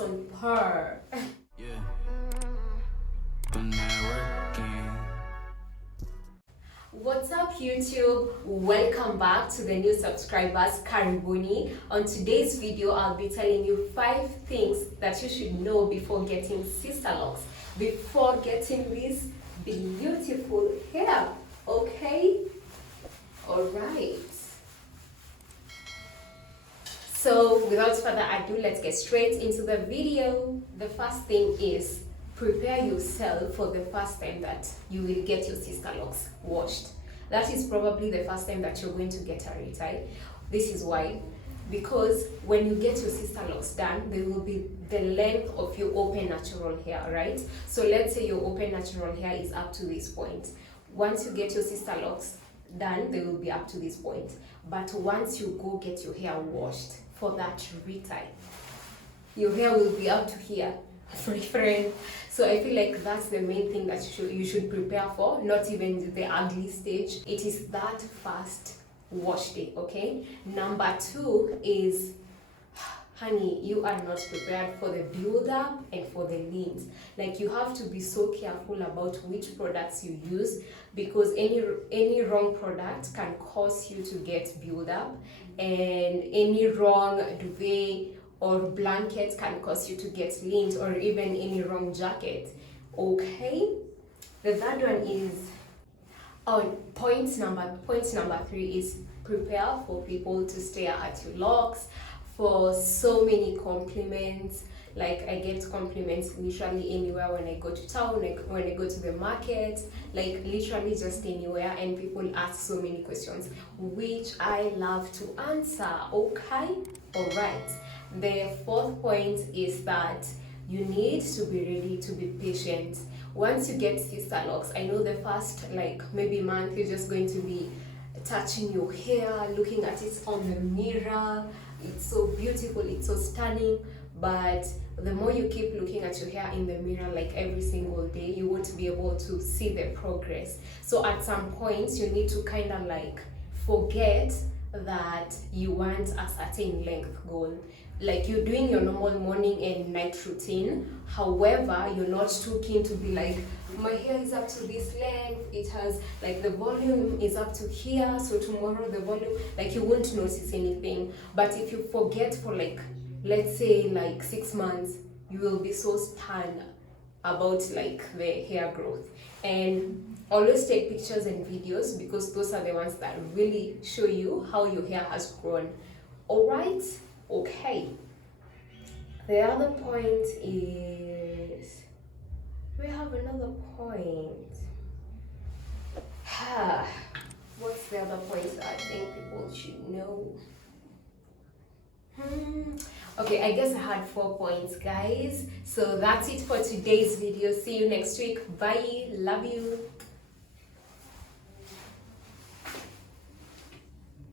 on par. Yeah. I'm not working. What's up YouTube? Welcome back to the new subscribers, Karibuni. On today's video, I'll be telling you 5 things that you should know before getting Sisterlocks, before getting this beautiful hair, okay? Alright. So without further ado, let's get straight into the video. The first thing is prepare yourself for the first time that you will get your Sisterlocks washed. That is probably the first time that you're going to get a retie. This is why. Because when you get your Sisterlocks done, they will be the length of your open natural hair, right? So let's say your open natural hair is up to this point. Once you get your Sisterlocks done, they will be up to this point. But once you go get your hair washed for that retie, your hair will be up to here. Friend. So I feel like that's the main thing that you should prepare for, not even the ugly stage. It is that first wash day, okay? Number 2 is, honey, you are not prepared for the build-up and for the leans. Like, you have to be so careful about which products you use, because any wrong product can cause you to get build-up, and any wrong duvet or blankets can cause you to get leans, or even any wrong jacket, okay? The third one is, point number 3 is prepare for people to stare at your locks for so many compliments. Like, I get compliments literally anywhere, when I go to town, like when I go to the market, like literally just anywhere, and people ask so many questions, which I love to answer, okay? Alright. The 4th point is that you need to be ready to be patient. Once you get Sisterlocks, I know the first maybe month you're just going to be touching your hair, looking at it on the mirror. It's so beautiful, it's so stunning. But the more you keep looking at your hair in the mirror like every single day, you won't be able to see the progress. So at some point you need to kind of like forget that you want a certain length goal. Like, you're doing your normal morning and night routine, however you're not too keen to be like, my hair is up to this length, it has like the volume is up to here, so tomorrow the volume, like, you won't notice anything. But if you forget for like, let's say like 6 months, you will be so stunned about like the hair growth. And always take pictures and videos, because those are the ones that really show you how your hair has grown. Alright? Okay. The other point is, we have another point. What's the other point that I think people should know? Okay, I guess I had 4 points, guys. So that's it for today's video. See you next week. Bye. Love you.